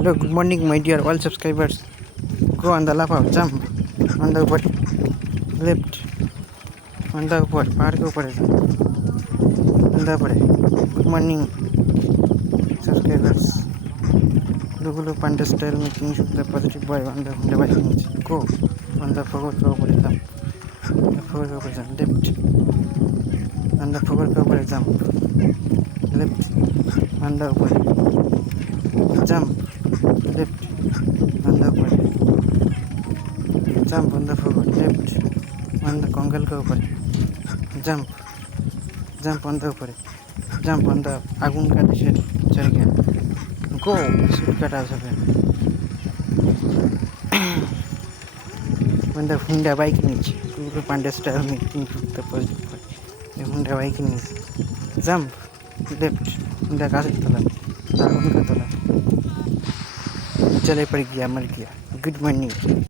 Hello, good morning, my dear all subscribers. Go on the lap of jump on the upper left, on the upper park upper on the upper. Good morning, subscribers. Lugulu Panda style making shoot the positive boy on the device. Go on the forward cover jump. The forward cover jump left, on the forward cover jump left, on the upper jump left, on the upper. Jump on the forward left on the congal के ऊपर jump jump on the ऊपर jump on the आगुन का नीचे चढ़ गया go shoot कटा सके on the Honda bike नीचे पूरे पांडे स्टाइल में तीन फुट तक पहुंच गया Honda bike नीचे jump left Honda का से तला आगुन का तला चले पड़ गया मर गया good morning